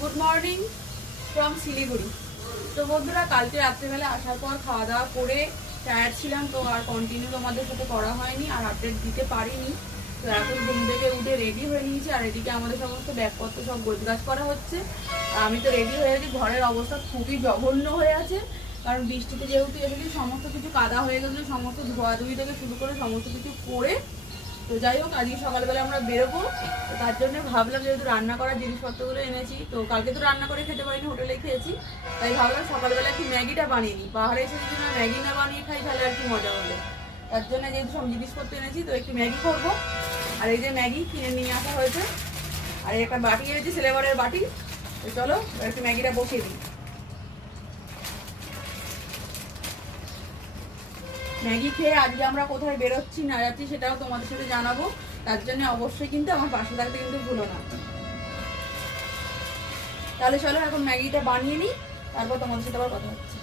Good morning from Siliguri. তো বন্ধুরা, কালকে রাত্রেবেলা আসার পর খাওয়া দাওয়া করে টায়ার্ড ছিলাম, তো আর কন্টিনিউ তোমাদের সাথে করা হয়নি, আর আপডেট দিতে পারিনি। তো এখন ঘুম থেকে উঠে রেডি হয়ে নিয়েছি, আর এদিকে আমাদের সমস্ত ব্যাগপত্র সব গোছগাছ করা হচ্ছে। আর আমি তো রেডি হয়ে গেছি। ঘরের অবস্থা খুবই জঘন্য হয়ে আছে, কারণ বৃষ্টিতে যেহেতু এসেছি সমস্ত কিছু কাদা হয়ে গেছিলো, সমস্ত ধোয়াধুয়ি থেকে শুরু করে সমস্ত কিছু করে। তো যাই হোক, আজকে সকালবেলা আমরা বেরোবো, তো তার জন্য ভাবলাম যেহেতু রান্না করার জিনিসপত্রগুলো এনেছি, তো কালকে তো রান্না করে খেতে পারিনি, হোটেলে খেয়েছি, তাই ভাবলাম সকালবেলা একটু ম্যাগিটা বানিয়ে নিই। পাহাড়ে এসে যদি না ম্যাগি না বানিয়ে খাই তাহলে আর কি মজা হবে। তার জন্য যেহেতু সব জিনিসপত্র এনেছি, তো একটু ম্যাগি করবো। আর এই যে ম্যাগি কিনে নিয়ে আসা হয়েছে, আর এই একটা বাটি এনেছি, সিলেভারের বাটি। তো চলো একটু ম্যাগিটা বসিয়ে দিই। ম্যাগি খেয়ে আজকে আমরা কোথায় বেরোচ্ছি না যাচ্ছি সেটাও তোমাদের সাথে জানাবো। তার জন্য অবশ্যই কিন্তু আমার পাশে থাকতে কিন্তু ভুলো না। তাহলে চলো এখন ম্যাগিটা বানিয়ে নিই, তারপর তোমাদের সাথে আবার কথা হচ্ছে।